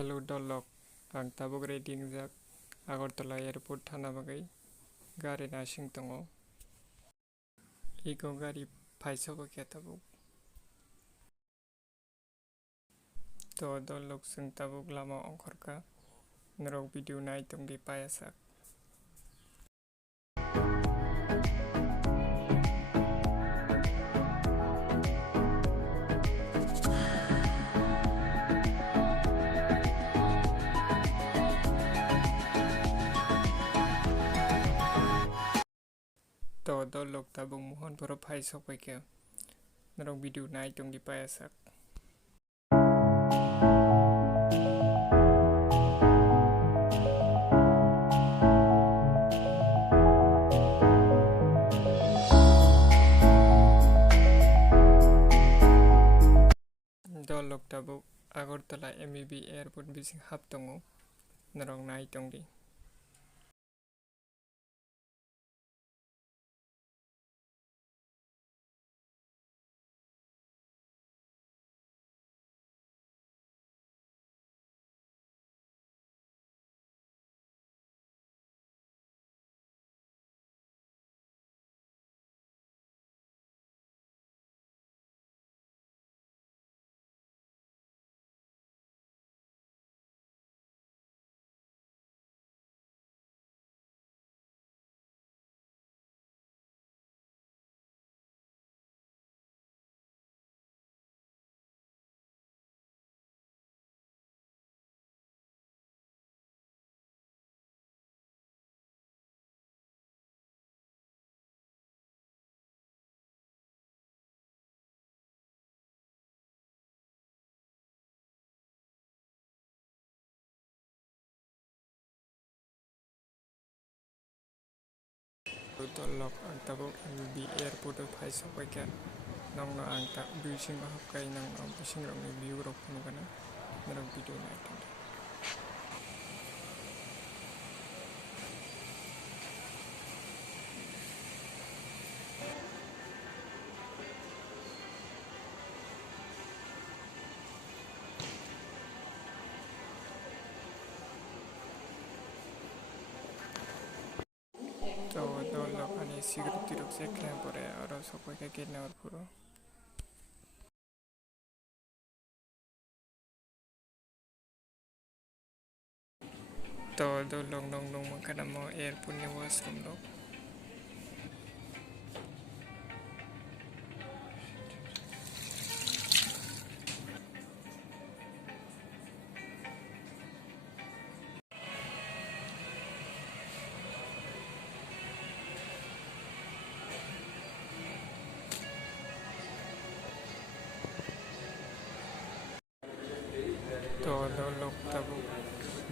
Hello Dolok, ang tabok reading jak Agartala Airport thana bagai gari nasing tongo. Iko gari paisa ko kya tabok. To Dolok sing tabok lama ongkorka nrok video nai tong di payasak. To Dolok tabok mohon pura paisa ko kya nrok video nai tong di payasak. Dolok tabok Agartala MEB Airport bising hap tongo nrok nai tong di. Dolok ang tabok MEB Airport paisa ko kya nong no ang tak bising hap kai nang ang bising rong ni view rok puno kana nrok video nai tong di. To Dolok ani security rok se khem pore aro sokoi ka kidnapper puro. To Dolok nong nong makana mo airport ni washroom lok. To Dolok tabok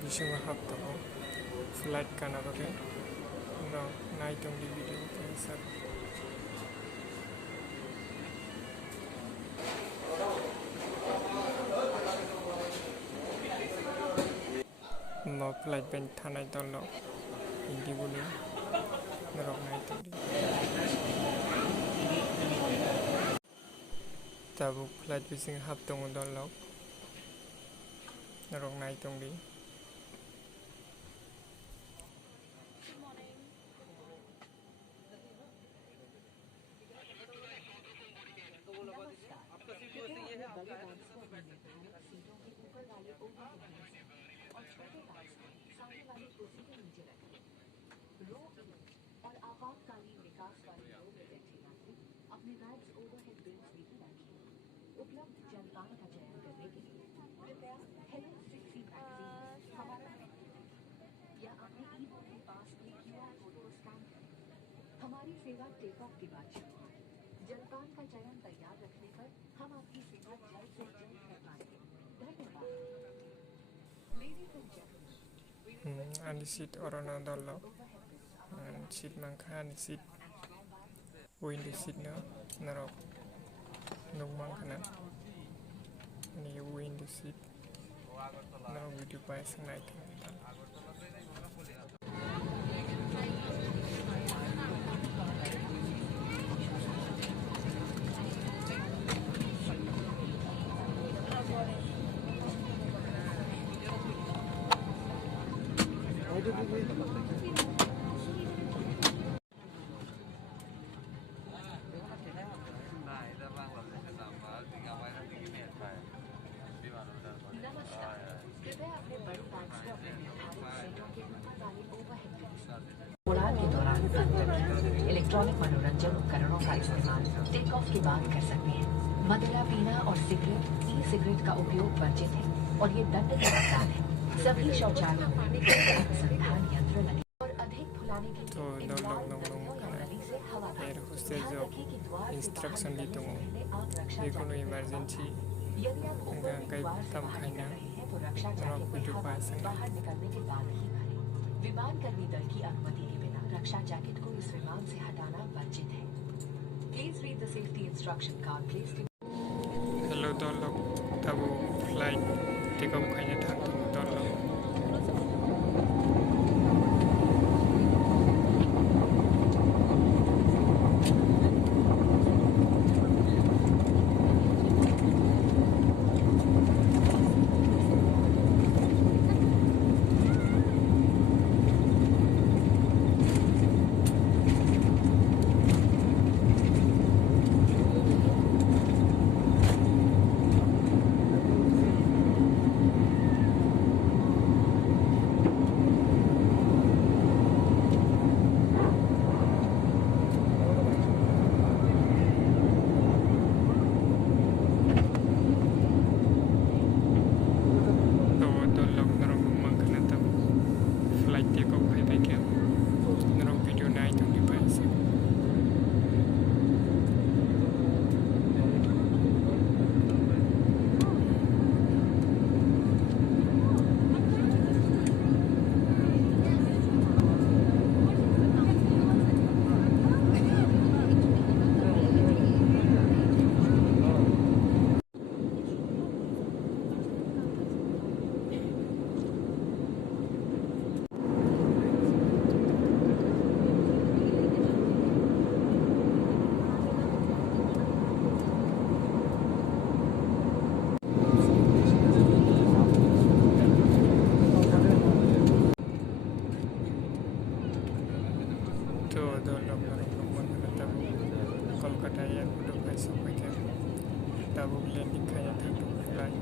bising hap tongo flight kana bagai no nai tong di video payasak. No flight ben thanai Dolok hindi buli nrok nai tong di. Tabok flight bising hap tongo Dolok nrok nai tong di. और आपातकालीन विकास वाले रो में बैठे यात्री अपने bags overhead beans में ही रखें। उपलब्ध जलपान का चयन करने के लिए कृपया हेलो 6C मैगजीन हमारा या अपने ई बुक के पास में QR कोड को स्कैन करें। हमारी सेवा टेक ऑफ के बाद शुरू है। जलपान का चयन तैयार रखने पर हम आपकी सेवा जल्द से जल्द कर पाएंगे। धन्यवाद। Ladies and gentlemen, Ani seat orang Dolok. Seat mangkan seat window seat na narok nung mangkana ni window seat narok video pa sa night. Electronic मनोरंजन उपकरणों का इस्तेमाल टेक ऑफ के बाद कर सकते हैं। मदिरा पीना और सिगरेट, ई सिगरेट का उपयोग वर्जित है और ये दंडनीय अपराध है। सभी शौचालयों में अनुसंधान यंत्र लगे और अधिक फुलाने के तो लिए दो लोग से हवा एयर होस्टेज जॉब इंस्ट्रक्शन दी दङ जिकुनु इमरजेंसी यदि आप ऊपर कई द्वार से तम बाहर खाइना निकल रहे हैं तो रक्षा नरक जैकेट में वीडियो हवा पासन बाहर निकलने के बाद ही भरें। विमान कर्मी दल की अनुमति के बिना रक्षा जैकेट को इस विमान से हटाना वर्जित है। Please read the safety instruction card please. Hello दो लोग तब फ्लाइट टेक ऑफ खाइना थांग दो लोग Kolkata Airport by Sopakan. Double landing kaya thang flight.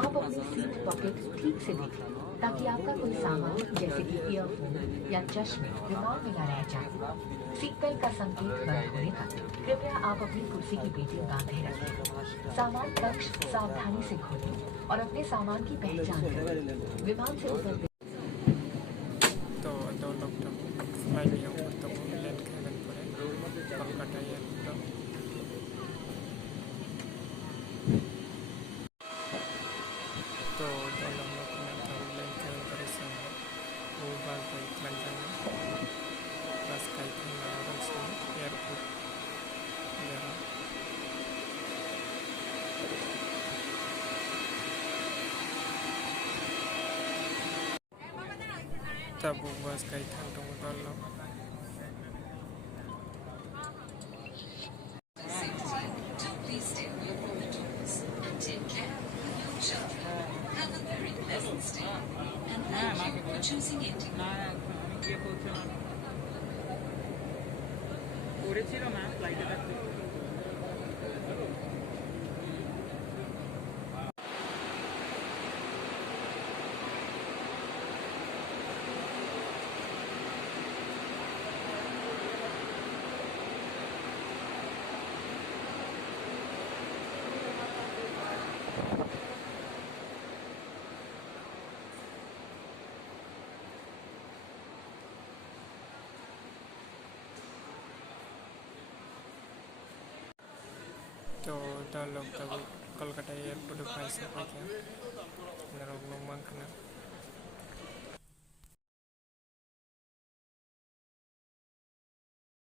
आप अपनी सीट पॉकेट ठीक से देखें ताकि आपका कोई सामान जैसे कि ईयरफोन या चश्मे विमान में न रह जाए। सीट बेल्ट का संकेत बंद होने तक कृपया आप अपनी कुर्सी की पेटी बांधे रखें। सामान कक्ष सावधानी से खोलें और अपने सामान की पहचान करें। विमान से उतरते तो दो लोग फ्लाइट में तो लैंड करने पड़े कोलकाता एयरपोर्ट तो दो लोग लैंड करने पड़े वो बात कोई लंदन बस कई एयरपोर्ट तब बस कई थांदों दो लोग choosing it. तो दो लोग तब कोलकाता एयरपोर्ट पर से